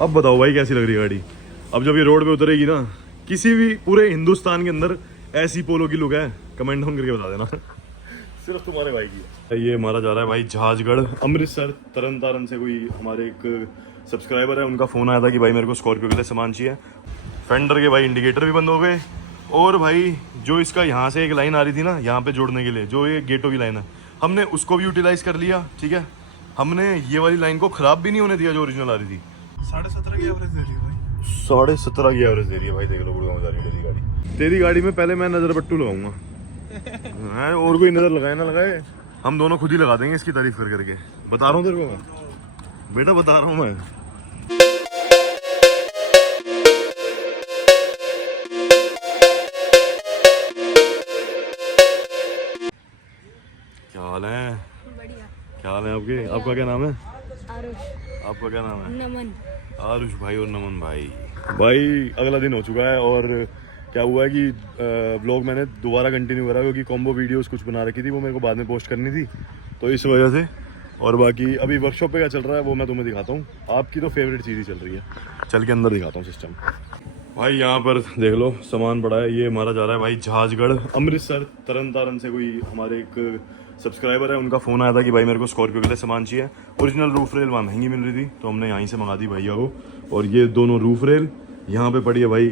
अब बताओ भाई कैसी लग रही है गाड़ी। अब जब ये रोड पे उतरेगी ना, किसी भी पूरे हिंदुस्तान के अंदर ऐसी पोलो की लुक है, कमेंट डाउन करके बता देना। सिर्फ तुम्हारे भाई की। ये हमारा जा रहा है भाई जहाजगढ़ अमृतसर तरन तारण से। कोई हमारे एक सब्सक्राइबर है, उनका फ़ोन आया था कि भाई मेरे को स्कॉर्पियो के लिए सामान चाहिए। फेंडर के भाई इंडिकेटर भी बंद हो गए, और भाई जो इसका यहाँ से एक लाइन आ रही थी ना यहाँ पे जोड़ने के लिए, जो ये गेटों की लाइन है, हमने उसको भी यूटिलाइज़ कर लिया। ठीक है, हमने ये वाली लाइन को ख़राब भी नहीं होने दिया जो ओरिजिनल आ रही थी। 17.5 की एवरेज दे रही है भाई। 17.5 की एवरेज दे रही है भाई। देख लो गुड़गांव जा रही है तेरी गाड़ी। तेरी गाड़ी में पहले मैं नज़र पट्टू लगाऊंगा। और कोई नज़र लगाए ना लगाए, हम दोनों खुद ही लगा देंगे इसकी तारीफ कर करके। बता रहा हूँ तेरे को मैं, बेटा बता रहा हूँ मैं। क्या हाल है? बढ़िया। क्या हाल है आपके? आपका क्या नाम है? आरुष। आपका क्या नाम है? नमन। आरुष भाई और नमन भाई। भाई अगला दिन हो चुका है, और क्या हुआ है कि व्लॉग मैंने दोबारा कंटिन्यू करा, क्योंकि कॉम्बो वीडियोस कुछ बना रखी थी, वो मेरे को बाद में पोस्ट करनी थी, तो इस वजह से। और बाकी अभी वर्कशॉप पे क्या चल रहा है वो मैं तुम्हें दिखाता हूँ। आपकी तो फेवरेट चीज़ ही चल रही है, चल के अंदर दिखाता हूँ सिस्टम। भाई यहाँ पर देख लो सामान पड़ा है। ये हमारा जा रहा है भाई जहाजगढ़ अमृतसर तरन तारण से। कोई हमारे एक सब्सक्राइबर है, उनका फ़ोन आया था कि भाई मेरे को स्कॉर्पियो के लिए सामान चाहिए। ओरिजिनल रूफ रेल वहाँ महंगी मिल रही थी, तो हमने यहीं से मंगा दी भैया को। और ये दोनों रूफ रेल यहाँ पे पड़ी है भाई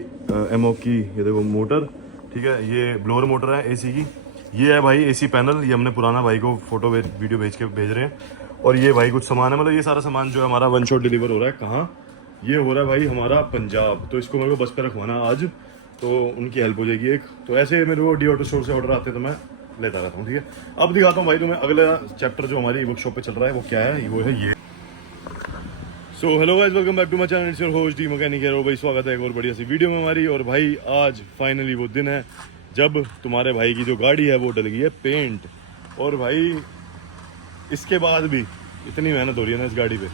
एमॉक की। ये देखो मोटर, ठीक है, ये ब्लोअर मोटर है एसी की। ये है भाई एसी पैनल, ये हमने पुराना भाई को फोटो वीडियो भेज रहे हैं। और ये भाई कुछ सामान है, मतलब ये सारा सामान जो है हमारा वन शॉट डिलीवर हो रहा है। कहाँ? ये हो रहा है भाई हमारा पंजाब। तो इसको मेरे को बस पे रखवाना आज, तो उनकी हेल्प हो जाएगी एक। तो ऐसे मेरे को डी ऑटो स्टोर से ऑर्डर आते हैं तो मैं लेता रहता हूँ। ठीक है, अब दिखाता हूँ भाई तुम्हें अगला चैप्टर जो हमारी वर्कशॉप पे चल रहा है वो क्या है। वो है ये। So hello guys, welcome back to my channel. It's your host the mechanic है। भाई स्वागत है एक और बढ़िया सी वीडियो में हमारी। और भाई आज फाइनली वो दिन है जब तुम्हारे भाई की जो गाड़ी है वो डल गई है पेंट। और भाई इसके बाद भी इतनी मेहनत हो रही है ना इस गाड़ी पे,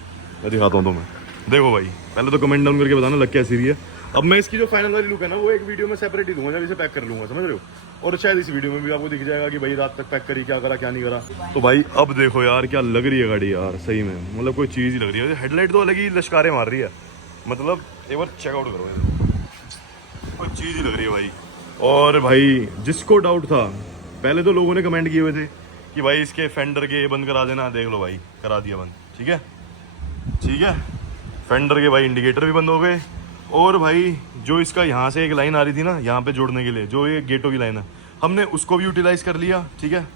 मैं दिखाता हूँ तुम्हें। देखो भाई, पहले तो कमेंट डाउन करके बताना लग कैसी रही है। अब मैं इसकी जो फाइनल वाली लुक है ना वो एक वीडियो में सेपरेट ही दूंगा जब इसे पैक कर लूंगा, समझ रहे हो। और शायद इस वीडियो में भी आपको दिख जाएगा कि भाई रात तक पैक करी, क्या करा क्या नहीं करा। तो भाई अब देखो यार क्या लग रही है गाड़ी यार, सही में मतलब कोई चीज़ ही लग रही है। हेडलाइट तो अलग ही लश्कारे मार रही है, मतलब एक बार चेकआउट करो, कोई चीज़ ही लग रही है भाई। और भाई जिसको डाउट था, पहले तो लोगों ने कमेंट किए हुए थे कि भाई इसके फेंडर के बंद करा देना। देख लो भाई, करा दिया बंद। ठीक है, ठीक है, फेंडर के भाई इंडिकेटर भी बंद हो गए। और भाई जो इसका यहाँ से एक लाइन आ रही थी ना यहाँ पे जोड़ने के लिए, जो ये गेटों की लाइन है, हमने उसको भी यूटिलाइज़ कर लिया। ठीक है,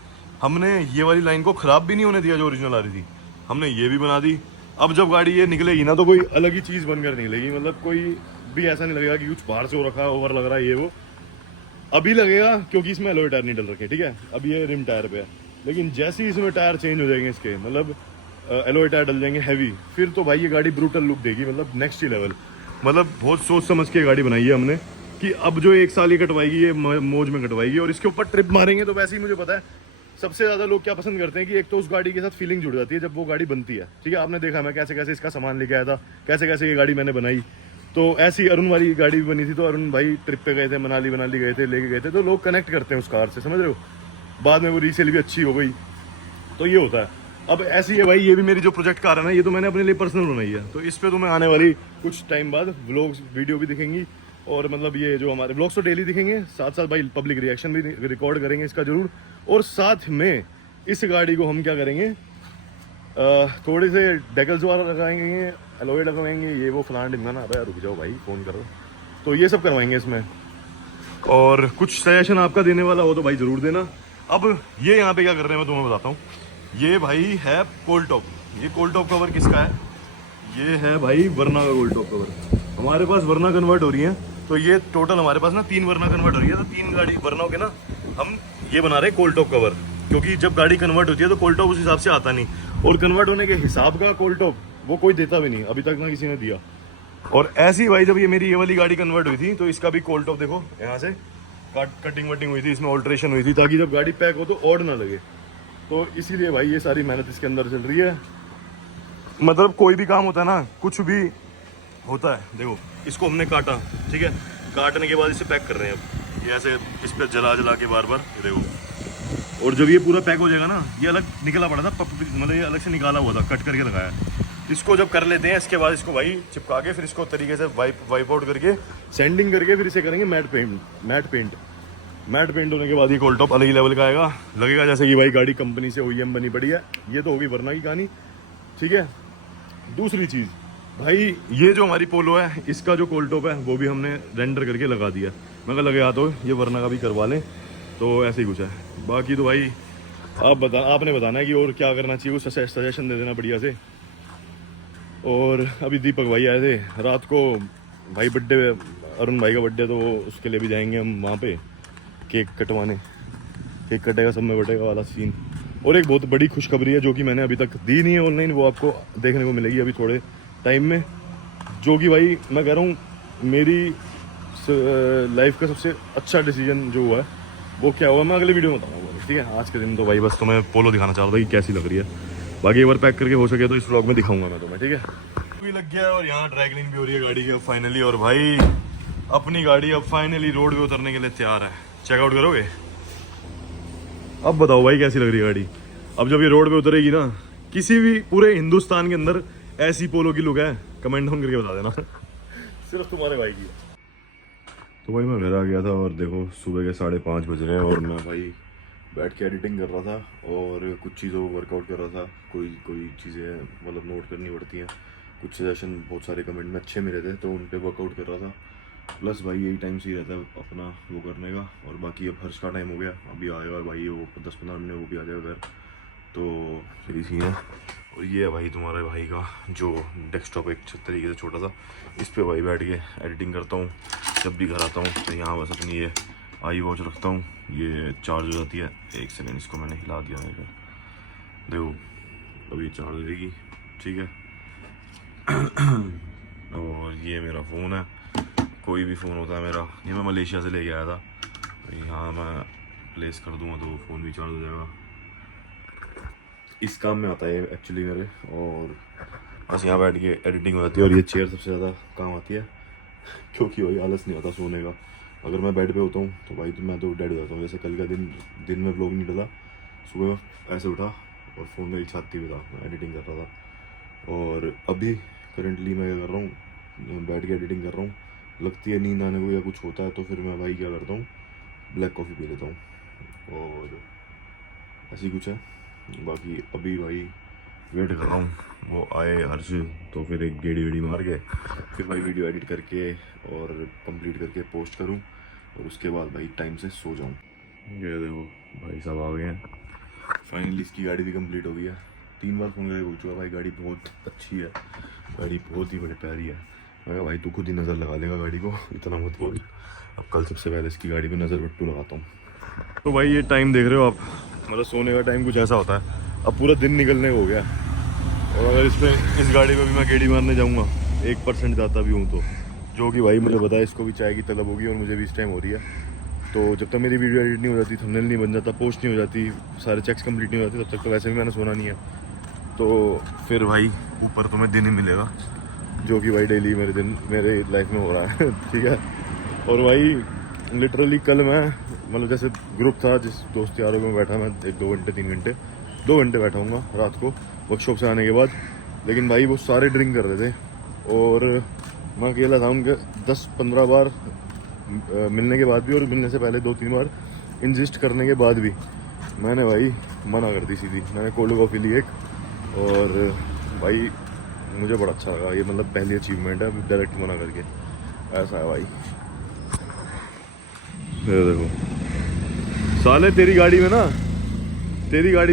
हमने ये वाली लाइन को ख़राब भी नहीं होने दिया जो ओरिजिनल आ रही थी, हमने ये भी बना दी। अब जब गाड़ी ये निकलेगी ना तो कोई अलग ही चीज़ बनकर निकलेगी, मतलब कोई भी ऐसा नहीं लगेगा कि कुछ बाहर से हो रखा है, ओवर लग रहा है ये वो। अभी लगेगा क्योंकि इसमें एलॉय टायर नहीं डल रखे। ठीक है, अब ये रिम टायर पे है, लेकिन जैसे ही इसमें टायर चेंज हो जाएंगे इसके, मतलब एलॉय टायर डल जाएंगे हैवी, फिर तो भाई ये गाड़ी ब्रूटल लुक देगी, मतलब नेक्स्ट ही लेवल। मतलब बहुत सोच समझ के गाड़ी बनाई है हमने कि अब जो एक साल ही कटवाएगी ये मौज में कटवाएगी। और इसके ऊपर ट्रिप मारेंगे तो वैसे ही मुझे पता है सबसे ज़्यादा लोग क्या पसंद करते हैं कि एक तो उस गाड़ी के साथ फीलिंग जुड़ जाती है जब वो गाड़ी बनती है। ठीक है, आपने देखा मैं कैसे कैसे इसका सामान लेके आया था, कैसे कैसे ये गाड़ी मैंने बनाई। तो ऐसी अरुण वाली गाड़ी भी बनी थी, तो अरुण भाई ट्रिप पे गए थे, मनाली गए थे, लेके गए थे, तो लोग कनेक्ट करते हैं उस कार से, समझ रहे हो। बाद में वो रीसेल भी अच्छी हो गई, तो ये होता है। अब ऐसी है भाई, ये भी मेरी जो प्रोजेक्ट कार है ना, ये तो मैंने अपने लिए पर्सनल बनाई है, तो इस पे तो मैं आने वाली कुछ टाइम बाद व्लॉग्स वीडियो भी दिखेंगी। और मतलब ये जो हमारे व्लॉग्स तो डेली दिखेंगे, साथ साथ भाई पब्लिक रिएक्शन भी रिकॉर्ड करेंगे इसका जरूर। और साथ में इस गाड़ी को हम क्या करेंगे, थोड़े से डेकल्स वगैरह लगाएंगे, एलॉय लगवाएंगे, ये वो फलान ढिमकाना। अबे रुक जाओ भाई, फ़ोन करो। तो ये सब करवाएंगे इसमें, और कुछ सजेशन आपका देने वाला हो तो भाई ज़रूर देना। अब ये यहाँ पे क्या कर रहे हैं मैं तुम्हें बताता हूँ। ये भाई है कोल्ड टॉप। ये कोल्ड टॉप कवर किसका है? ये है भाई वरना का कोल्ड टॉप कवर। हमारे पास वरना कन्वर्ट हो रही है, तो ये टोटल हमारे पास ना 3 वरना कन्वर्ट हो रही है, तो 3 गाड़ी वरना के ना हम ये बना रहे हैं कोल्ड टॉप कवर। क्योंकि जब गाड़ी कन्वर्ट होती है तो कोल्ड टॉप उस हिसाब से आता नहीं, और कन्वर्ट होने के हिसाब का कोल्ड टॉप वो कोई देता भी नहीं, अभी तक ना किसी ने दिया। और ऐसी भाई जब ये मेरी ये वाली गाड़ी कन्वर्ट हुई थी तो इसका भी कोल्ड टॉप देखो, यहाँ से कटिंग वटिंग हुई थी, इसमें ऑल्ट्रेशन हुई थी ताकि जब गाड़ी पैक हो तो ऑड ना लगे। तो इसीलिए भाई ये सारी मेहनत इसके अंदर चल रही है। मतलब कोई भी काम होता है ना, कुछ भी होता है, देखो इसको हमने काटा, ठीक है, काटने के बाद इसे पैक कर रहे हैं। अब ये ऐसे इस पर जला के बार ये देखो। और जब ये पूरा पैक हो जाएगा ना, ये अलग निकला पड़ा था, मतलब ये अलग से निकाला हुआ था, कट करके लगाया। इसको जब कर लेते हैं इसके बाद इसको भाई चिपका के फिर इसको तरीके से वाइप आउट करके सैंडिंग करके फिर इसे करेंगे मैट पेंट होने के बाद ये कोल्ड टॉप अलग ही लेवल का आएगा, लगेगा जैसे कि भाई गाड़ी कंपनी से OEM बनी पड़ी है। ये तो होगी वरना की कहानी, ठीक है। दूसरी चीज़ भाई, ये जो हमारी पोलो है इसका जो कोल्ड टॉप है वो भी हमने रेंडर करके लगा दिया। मैं कहा लगे तो ये वरना का भी करवा लें, तो ऐसे ही कुछ है। बाकी तो भाई आपने बताना है कि और क्या करना चाहिए, कुछ सजेशन दे देना बढ़िया से। और अभी दीपक भाई आए थे रात को, भाई बर्थडे, अरुण भाई का बर्थडे, तो उसके लिए भी जाएंगे हम वहाँ पे केक कटवाने। केक कटेगा, सब में बटेगा वाला सीन। और एक बहुत बड़ी खुशखबरी है जो कि मैंने अभी तक दी नहीं है ऑनलाइन, वो आपको देखने को मिलेगी अभी थोड़े टाइम में। जो कि भाई मैं कह रहा हूँ मेरी लाइफ का सबसे अच्छा डिसीजन जो हुआ है वो क्या हुआ, मैं अगले वीडियो में बताऊँगा, ठीक है। आज के दिन तो भाई बस तुम्हें पोलो दिखाना चाह रहा था कि कैसी लग रही है। बाकी एक बार पैक करके हो सके तो इस व्लॉग में दिखाऊंगा मैं तुम्हें, ठीक है। भी लग गया है और यहाँ ड्राई क्लीन भी हो रही है गाड़ी की फाइनली। और भाई अपनी गाड़ी अब फाइनली रोड पे उतरने के लिए तैयार है। चेकआउट करोगे? अब बताओ भाई कैसी लग रही है गाड़ी। अब जब ये रोड पे उतरेगी ना, किसी भी पूरे हिंदुस्तान के अंदर ऐसी पोलो की लुक है, कमेंट डाउन करके बता देना सिर्फ तुम्हारे भाई की। तो भाई मैं घर आ गया था और देखो सुबह के 5:30 बज रहे हैं और मैं भाई बैठ के एडिटिंग कर रहा था और कुछ चीज़ों को वर्कआउट कर रहा था। कोई चीज़ें मतलब नोट करनी पड़ती हैं, कुछ सजेशन बहुत सारे कमेंट में अच्छे मिले थे तो उन पे वर्कआउट कर रहा था। प्लस भाई यही टाइम सही रहता है अपना वो करने का। और बाकी अब हर्ष का टाइम हो गया, अभी आएगा भाई वो 10-15 मिनट, वो भी आ जाएगा घर, तो फिर इसी है। और ये है भाई तुम्हारे भाई का जो डेस्कटॉप एक तरीके से छोटा सा, इस पर भाई बैठ के एडिटिंग करता हूँ। जब भी घर आता हूँ तो यहाँ बस अपनी ये आई वॉच रखता हूँ, ये चार्ज हो जाती है। एक सेकेंड, इसको मैंने हिला दिया है, देखो अभी ये चार्ज हो जाएगी, ठीक है। और ये मेरा फ़ोन है, कोई भी फ़ोन होता है मेरा, ये मैं मलेशिया से लेके आया था, तो यहाँ मैं प्लेस कर दूँगा तो फ़ोन भी चार्ज हो जाएगा। इस काम में आता है एक्चुअली मेरे, और बस यहाँ बैठ के एडिटिंग हो जाती है। और ये चेयर सबसे ज़्यादा काम आती है क्योंकि वही आलस नहीं होता सोने का। अगर मैं बेड पे होता हूँ तो भाई मैं तो डेड हो जाता हूँ। जैसे कल का दिन में व्लॉग नहीं डाला, सुबह ऐसे उठा और फ़ोन मेरी छाती पे था, मैं एडिटिंग कर रहा था। और अभी करंटली मैं क्या कर रहा हूँ, बैठ के एडिटिंग कर रहा हूँ। लगती है नींद आने को या कुछ होता है तो फिर मैं भाई क्या करता हूँ, ब्लैक कॉफ़ी पी लेता हूँ और ऐसी कुछ है। बाकी अभी भाई वेट कर रहा हूँ वो आए हर्ष, तो फिर एक गेड़ी मार के फिर भाई वीडियो एडिट करके और कंप्लीट करके पोस्ट करूँ और उसके बाद भाई टाइम से सो जाऊँ। ये देखो भाई साहब आ गए हैं फाइनली। इसकी गाड़ी भी कंप्लीट हो गई है, 3 बार फ़ोन करके बोल चुका भाई गाड़ी बहुत अच्छी है, गाड़ी बहुत ही बड़ी प्यारी है। मैं कहा भाई तू खुद ही नज़र लगा लेगा गाड़ी को, इतना मत बोल। अब कल सबसे पहले इसकी गाड़ी पे नज़र बट्टू लगाता हूँ। तो भाई ये टाइम देख रहे हो आप, मतलब सोने का टाइम कुछ ऐसा होता है। अब पूरा दिन निकलने को हो गया और अगर इस गाड़ी पे भी मैं गेड़ी मारने जाऊँगा 1% जाता भी हूँ तो, जो कि भाई मुझे बताया इसको भी चाय की तलब होगी और मुझे भी इस टाइम हो रही है। तो जब तक मेरी वीडियो एडिट नहीं हो जाती, थंबनेल नहीं बन जाता, पोस्ट नहीं हो जाती, सारे चेक्स कंप्लीट नहीं हो जाते, तब तक तो वैसे भी मैंने सोना नहीं है। तो फिर भाई ऊपर तुम्हें दिन ही मिलेगा, जो कि भाई डेली मेरे लाइफ में हो रहा है ठीक है। और भाई लिटरली कल मैं मतलब जैसे ग्रुप था जिस दोस्त यारों में बैठा, मैं 2 घंटे बैठा हूँगा रात को वर्कशॉप से आने के बाद। लेकिन भाई वो सारे ड्रिंक कर रहे थे और मैं अकेला था उनके 10-15 बार मिलने के बाद भी, और मिलने से पहले 2-3 बार इंसिस्ट करने के बाद भी मैंने भाई मना कर दी सीधी। मैंने कोल्ड कॉफ़ी ली एक, और भाई मुझे बड़ा अच्छा लगा। ये मतलब पहली अचीवमेंट है डायरेक्ट मना करके, ऐसा है भाई। ये देखो साले तेरी गाड़ी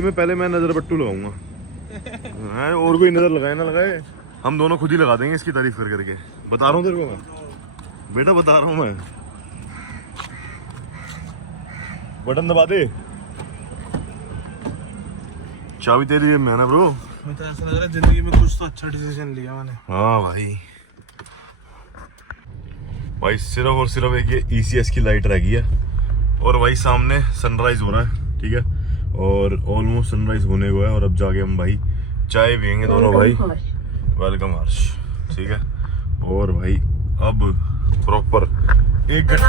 में पहले मैं नज़र बट्टू लगाऊंगा और कोई नज़र लगाए ना लगाए, हम दोनों खुद ही लगा देंगे इसकी तारीफ कर करके। बता रहा हूँ तेरे को मैं, बेटा बता रहा हूँ मैं। बटन दबा दे, चाबी तेरी जेब में है ना ब्रो। मुझे तो ऐसा लग रहा है जिंदगी में कुछ तो अच्छा डिसीजन लिया मैंने। हाँ भाई सिर्फ और सिर्फ एक ये ECS की लाइट रह गई है और भाई सामने सनराइज हो रहा है, ठीक है। और ऑलमोस्ट सनराइज होने को है और अब जाके हम भाई चाय पियेंगे दोनों भाई। वेलकम हर्ष, ठीक है। और भाई अब प्रॉपर 1 घंटे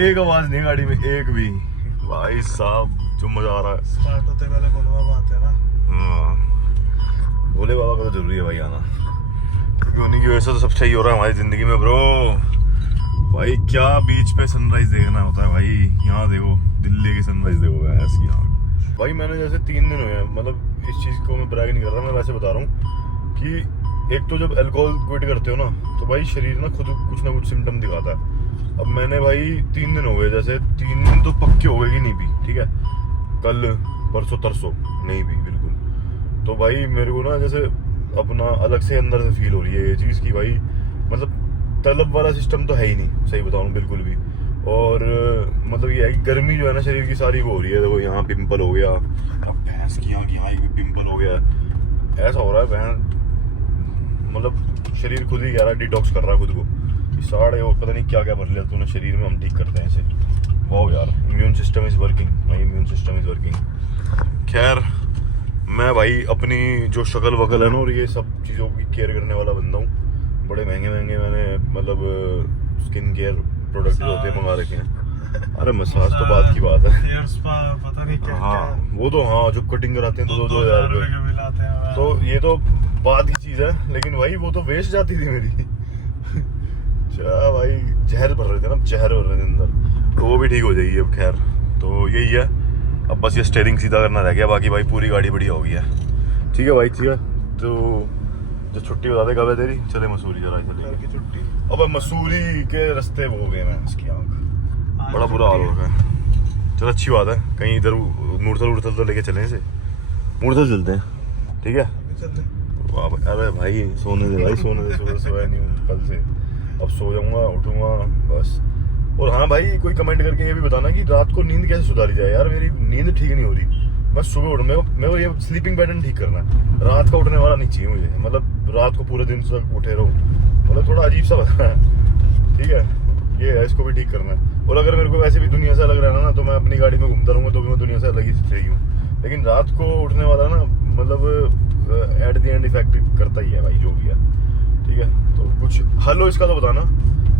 एक आवाज नहीं गाड़ी में, एक भी। भाई साहब जो मजा आ रहा है। स्टार्ट होते पहले बोलवा बात है ना। हाँ, भोले बाबा का तो जरूरी है भाई आना, क्योंकि उन्हीं की वजह से तो सब सही हो रहा है हमारी जिंदगी में ब्रो। भाई क्या बीच पे सनराइज देखना होता है भाई, यहाँ देखो दिल्ली की सनराइज देखो ऐसी यहाँ। भाई मैंने जैसे 3 दिन हुए हैं, मतलब इस चीज़ को मैं ब्रैग नहीं कर रहा, मैं वैसे बता रहा हूँ कि एक तो जब अल्कोहल क्विट करते हो ना तो भाई शरीर ना खुद कुछ ना कुछ सिम्टम दिखाता है। अब मैंने भाई 3 दिन हो गए, जैसे 3 दिन तो पक्के हो गए कि नहीं पी, ठीक है, कल परसों तरसों नहीं पी बिल्कुल। तो भाई मेरे को ना जैसे अपना अलग से अंदर से फील हो रही है ये चीज़ की भाई, मतलब तलब वाला सिस्टम तो है ही नहीं, सही बताऊँ बिल्कुल भी। और मतलब ये है कि गर्मी जो है ना शरीर की सारी वो हो रही है, देखो यहाँ पिंपल हो गया, अब भैंस की यहाँ भी पिंपल हो गया, ऐसा हो रहा है भैंस, मतलब शरीर खुद ही कह रहा है डिटॉक्स कर रहा है खुद को, साढ़े वो पता नहीं क्या क्या भर लिया तूने शरीर में, हम ठीक करते हैं ऐसे। वाह यार, immune system is working, my immune system is working. खैर मैं भाई अपनी जो शक्ल वकल है ना और ये सब चीज़ों की केयर करने वाला बंदा हूँ। बड़े महंगे महंगे मैंने मतलब स्किन केयर प्रोडक्ट होते हैं मंगा रखे हैं। अरे मसाज तो बात की बात है, हेयर स्पा पता नहीं क्या हाँ वो तो हाँ, जो कटिंग कराते हैं तो 2,000 रुपये के बिल आते हैं। तो ये तो बात की चीज़ है, लेकिन भाई वो तो वेस्ट जाती थी मेरी भाई जहर भर रहे थे ना, जहर भर रहे थे अंदर, तो वो भी ठीक हो जाएगी अब। खैर तो यही है, अब बस ये स्टीयरिंग सीधा करना रह गया, बाकी भाई पूरी गाड़ी बढ़िया हो गई है। ठीक है भाई, ठीक है, तो जो छुट्टी बता दे कब है तेरी, चले मसूरी जरा चले की छुट्टी। अब मसूरी के रास्ते वो हो गए मैं, इसकी आँख बड़ा बुरा हाल हो गया। चलो अच्छी बात है, कहीं इधर मूर्थल तो लेके चले इसे, मूर्थल चलते हैं, ठीक है। वाह भाई, अरे भाई सोने दे भाई, सोने दे, सुबह सोया नहीं हूँ कल से, अब सो जाऊंगा उठूंगा बस। और हाँ भाई कोई कमेंट करके ये भी बताना कि रात को नींद कैसे सुधारी जाए, यार मेरी नींद ठीक नहीं हो रही, मैं सुबह उठ, मेरे को ये स्लीपिंग पैटर्न ठीक करना है, रात का उठने वाला नहीं चाहिए मुझे, मतलब रात को पूरे दिन तक उठे रहो, मतलब थोड़ा अजीब सा लगता है, ठीक है, ये है, इसको भी ठीक करना है। और अगर मेरे को वैसे भी दुनिया से अलग रहना ना, तो मैं अपनी गाड़ी में घूमता रहूँगा तो भी मैं दुनिया से अलग ही सही हूँ, लेकिन रात को उठने वाला ना मतलब एट द एंड इफेक्ट करता ही है भाई जो भी है, ठीक है। तो कुछ हल हो इसका तो बताना,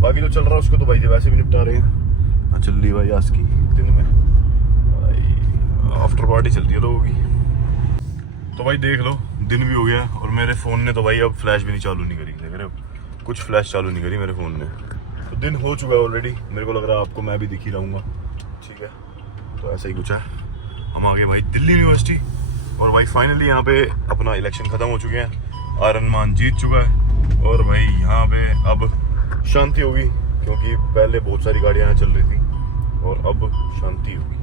बाकी जो चल रहा है उसको तो भाई वैसे भी निपटा रहे हैं। चल रही भाई आज की दिन में भाई आफ्टर पार्टी चल रही है लोगों की। तो भाई देख लो दिन भी हो गया, और मेरे फ़ोन ने तो भाई अब फ्लैश भी नहीं चालू नहीं करी, देख रहे हो, कुछ फ्लैश चालू नहीं करी मेरे फ़ोन ने, तो दिन हो चुका है ऑलरेडी, मेरे को लग रहा है आपको मैं भी दिख ही रहूँगा, ठीक है। तो ऐसा ही कुछ है, हम आ गए भाई दिल्ली यूनिवर्सिटी, और भाई फाइनली यहाँ पे अपना इलेक्शन ख़त्म हो चुके हैं, आर्यन मान जीत चुका है, और भाई यहाँ पे अब शांति होगी, क्योंकि पहले बहुत सारी गाड़ियाँ यहाँ चल रही थी और अब शांति होगी।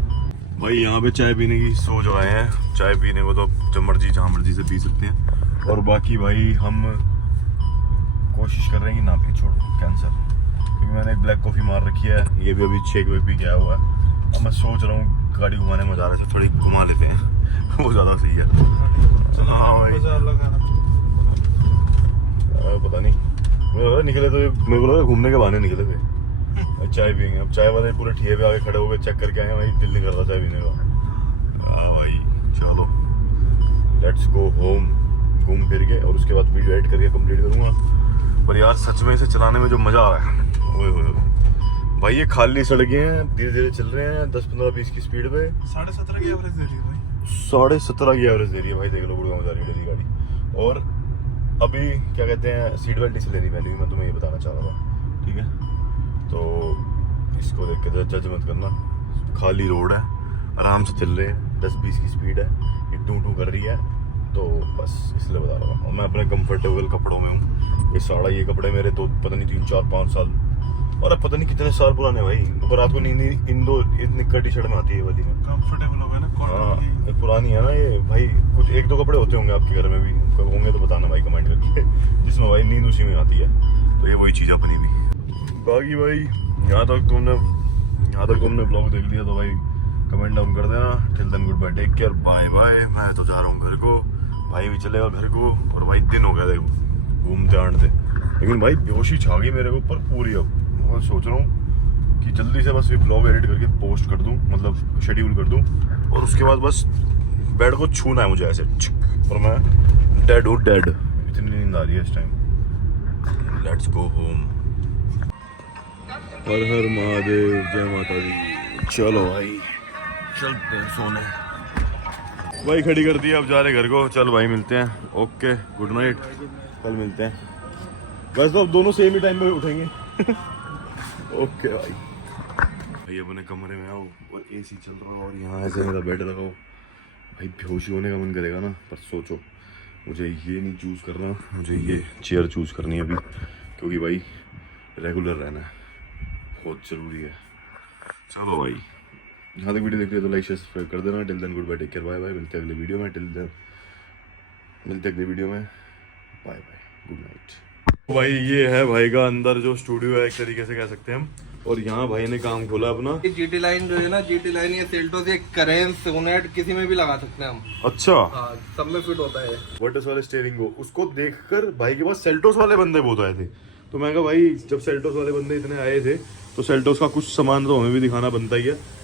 भाई यहाँ पे चाय पीने की सोच आए हैं, चाय पीने को तो जब मर्जी जहाँ मर्जी से पी सकते हैं, और बाकी भाई हम कोशिश कर रहे हैं कि ना पी, छोड़ो कैंसर, क्योंकि मैंने एक ब्लैक कॉफ़ी मार रखी है, ये भी अभी 6 बजे पी गया हुआ है। अब मैं सोच रहा हूँ गाड़ी घुमाने में जा रहा है, थोड़ी घुमा लेते हैं वो ज़्यादा सही है। चलो हाँ भाई, पता नहीं मेरे निकले तो, मेरे को लगा घूमने के बहाने निकले थे, चाय पियेंगे। अब चाय वाले पूरे ठिए पे आके खड़े हो गए, चेक करके आए, भाई दिल नहीं कर रहा चाय पीने का। हाँ भाई चलो लेट्स गो होम, घूम फिर के और उसके बाद वीडियो एडिट करके कंप्लीट करूँगा। पर यार सच में इसे चलाने में जो मज़ा आ रहा है, ओए होए भाई, ये खाली सड़कें हैं, धीरे धीरे चल रहे हैं 10, 15, 20 की स्पीड पे, 17.5 की एवरेज दे रही है भाई, 17.5 की एवरेज दे रही है भाई, देख लो गुड़गांव जा रही है गाड़ी। और अभी क्या कहते हैं, सीट बेल्ट इसलिए नहीं पहनी, मैं तुम्हें ये बताना चाह रहा था, ठीक है। तो इसको देख के जज मत करना, खाली रोड है, आराम से चल रहे हैं, 10-20 की स्पीड है, ये टू कर रही है, तो बस इसलिए बता रहा हूँ। और मैं अपने कंफर्टेबल कपड़ों में हूँ, ये साड़ा, ये कपड़े मेरे तो पता नहीं 3, 4, 5 साल, और अब पता नहीं कितने साल पुराने भाई, तो रात को नींद इन निक्कर टी शर्ट में आती है वाली में, कंफर्टेबल हो गया ना, हाँ पुरानी है ना ये भाई, कुछ 1-2 कपड़े होते होंगे आपके घर में भी होंगे तो बताना भाई कमेंट करके, जिसमें भाई नींद उसी में आती है, तो ये वही चीज़ अपनी भी। बाकी भाई यहाँ तक तुमने ब्लॉग देख लिया तो भाई कमेंट डाउन कर देना। Till then goodbye, take care, bye bye. मैं तो जा रहा हूँ घर को, भाई भी चलेगा घर को, और भाई दिन हो गया देखो घूमते आंटते, लेकिन भाई बेहोशी छा गई मेरे ऊपर पूरी। अब मैं सोच रहा हूँ कि जल्दी से बस ये ब्लॉग एडिट करके पोस्ट कर दूँ, मतलब शेड्यूल कर दूँ, और उसके बाद बस बेड को छूना है मुझे ऐसे, और मैं डेड हूँ, डेड, इतनी नींद आ रही है इस टाइम। Let's go home. हर हर महादेव, जय माता दी। चलो भाई चलते हैं सोने। भाई खड़ी कर दी, अब जा रहे घर को। चल भाई मिलते हैं, ओके गुड नाइट, कल मिलते हैं। बस तो अब दोनों सेम ही टाइम पे उठेंगे। ओके भाई अपने कमरे में आओ और एसी चल रहा है और यहाँ ऐसे मेरा बेड लगाओ। भाई बेहोशी होने का मन करेगा ना, पर सोचो मुझे ये नहीं चूज़ करना, मुझे ये चेयर चूज़ करनी है अभी, क्योंकि भाई रेगुलर रहना है, बहुत ज़रूरी है। चलो भाई, यहाँ तक वीडियो देख रहे हो तो लाइक शेयर सब्सक्राइब कर देना। Till then goodbye, take care, bye bye. मिलते हैं अगले वीडियो में, टिल देन मिलते हैं अगले वीडियो में, बाय बाय, गुड नाइट। भाई ये है भाई का अंदर जो स्टूडियो है, एक तरीके से कह सकते हैं हम। और यहाँ भाई ने काम खोला अपना। GT लाइन जो है ना, GT लाइन या सेल्टोस या करेंस सोनेट किसी में भी लगा सकते हैं हम। अच्छा, हाँ, सब में फिट होता है। वर्टस वाले स्टीयरिंग को, उसको देखकर भाई के पास सेल्टोस वाले बंदे बहुत आए थे। तो मैं कहा भाई जब सेल्टोस वाले बंदे इतने आए थे तो सेल्टोस का कुछ सामान तो हमें भी दिखाना बनता ही है।